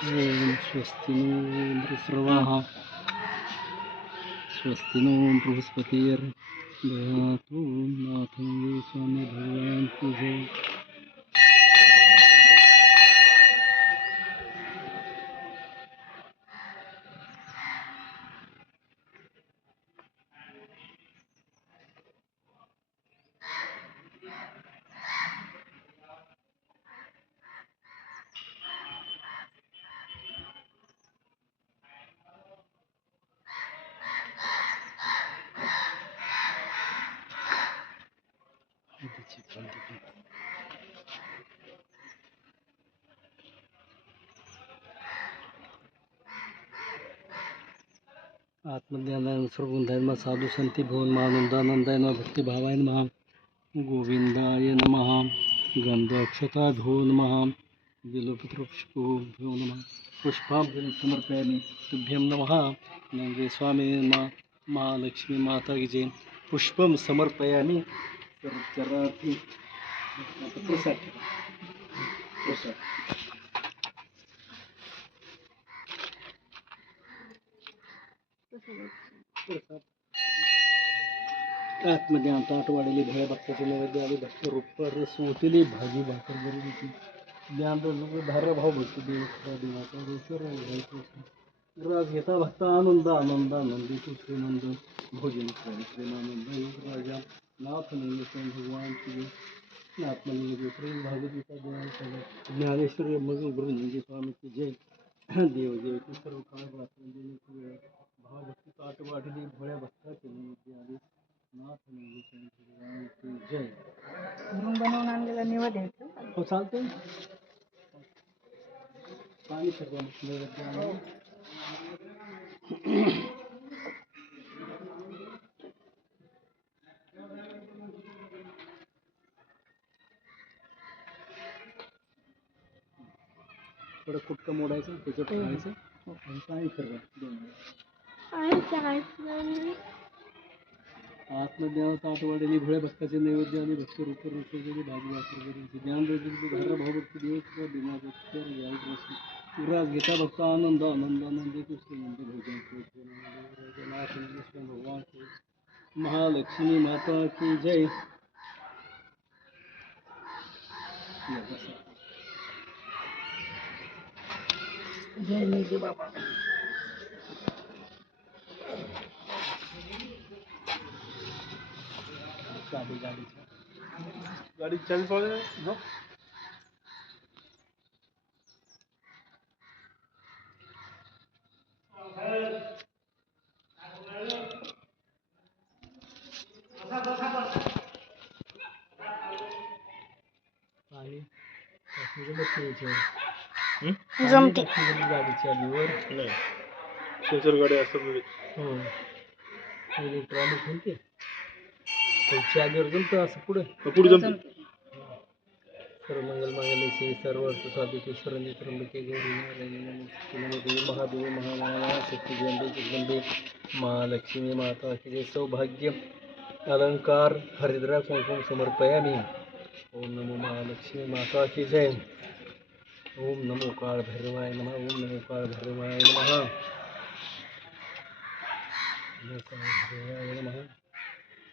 ओम स्वस्ति नो इंद्रस्रवाः स्वस्ति नो बृहस्पतिर्दधातु नाथं स्वामी भगवान की जय. आत्मज्ञानाय सर्वबंधाय साधु संती भुवन महानंदानंदाय नमः भक्तिभावाय नमः गोविंदाय नमः गंधाक्षताभ्यो नमः बिल्वपत्रपुष्पभ्यो नमः पुष्पांजलि समर्पयामि तुभ्यं नमः नंदे स्वामी नमः महालक्ष्मी माता की जय. पुष्पम समर्पयामि सर्वचरार्थी प्रसाद प्रसाद आतमध्ये ताटवाडीली भया भक्ताची नैवेद्य आली भक्त रूप रस ओतली भाजी भाकर गरजेची ज्ञान धार्य भाव भक्ती देवाचा राज घेता भक्त आनंद आनंद आनंदी तू श्रीनंद भोजन श्रीमानंद राजा नाथ नंदेश्वर भगवान की आत्मनिर्भर प्रेम भागवतीचा देवाचा ज्ञानेश्वर मग गुरुजी स्वामी की जय. देव देवची सर्व काळ भाव भक्ती ताटवाडीली भया भक्ताची नैवेद्य आली नाथ नंदेश्वर भगवान की जय. घरून बनवून आणलेला नैवेद्य हो चालतंय पाणी सर्व नैवेद्य आणलं. थोडं कुटकं मोडायचं त्याच्यात ठेवायचं आणि पाणी सर्व दोन आत्मदेव ताटवाडीली भोळ्या भक्ताचे नैवेद्य आणि भक्त रूप रूपलेली भाजी वापर करायची ज्ञान धारा भावभक्ती दिवस राज घेता भक्त आनंद आनंद आनंदी कृष्णनंद भोजन नाथ नंदेश्वर भगवान की महालक्ष्मी माता की जय. जय निधी बाबा. चाबी गाड़ी चाबी पा दे नो पाणी जमते गाडी चालीवर नाही सेन्सर गाडी असतात म्हणजे हो इलेक्ट्रॉनिक म्हणते त्याच्या आगीवर जमतं असं पुढे पुढे जमते सर्व मंगल मांगल्ये सर्व साधुके शरण्ये त्र्यंबके गौरी नारायणी नमोस्तुते महादेव महामाया शक्ती जगदंबे महालक्ष्मी माता की जय. सौभाग्य अलंकार हरिद्रा कुंकुम समर्पयामि. ओम नमो महालक्ष्मी माता की जय. ओम नमो काळ भैरवाय नमः. ओम नमो काळ भैरवाय नमः. भैरवाय नमः.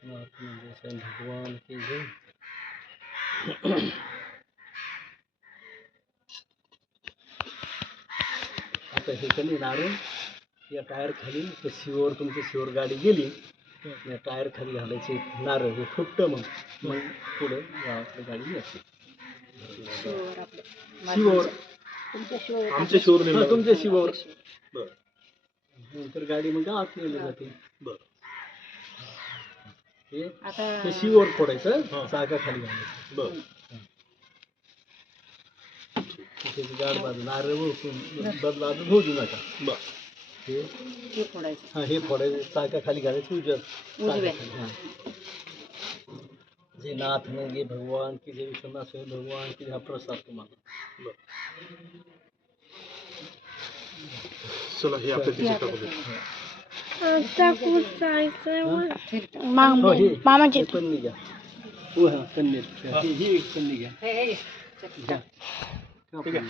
नाथ नंदेश्वर भगवान की जय. आता हे कमी नारळ या टायर खाली तर शिवर तुमची शिवर गाडी गेली या टायर खाली घालायचे नारळ हे फुटतं मग पुढं गावातली गाडी येते. शिवर आमच्या शोर तुमच्या शिवर नंतर गाडी मग गावात नेली जाते. हे शिवर फोडायचं चाका खाली घालायचं त्याची गाड बाजू नारळ बदला होऊ देऊ नका. हे फोडायचं हे फोडायचं चाका खाली घालायचं उजव्या जे नाथ नंगे भगवान की जे विश्वनाथ भगवान की हा प्रसाद तुम्हाला. चला हे आपल्या खिशात टाकू दे. मामाची कन्नी घ्या हो हा कन्नी ही कन्नी घ्या ठीक आहे.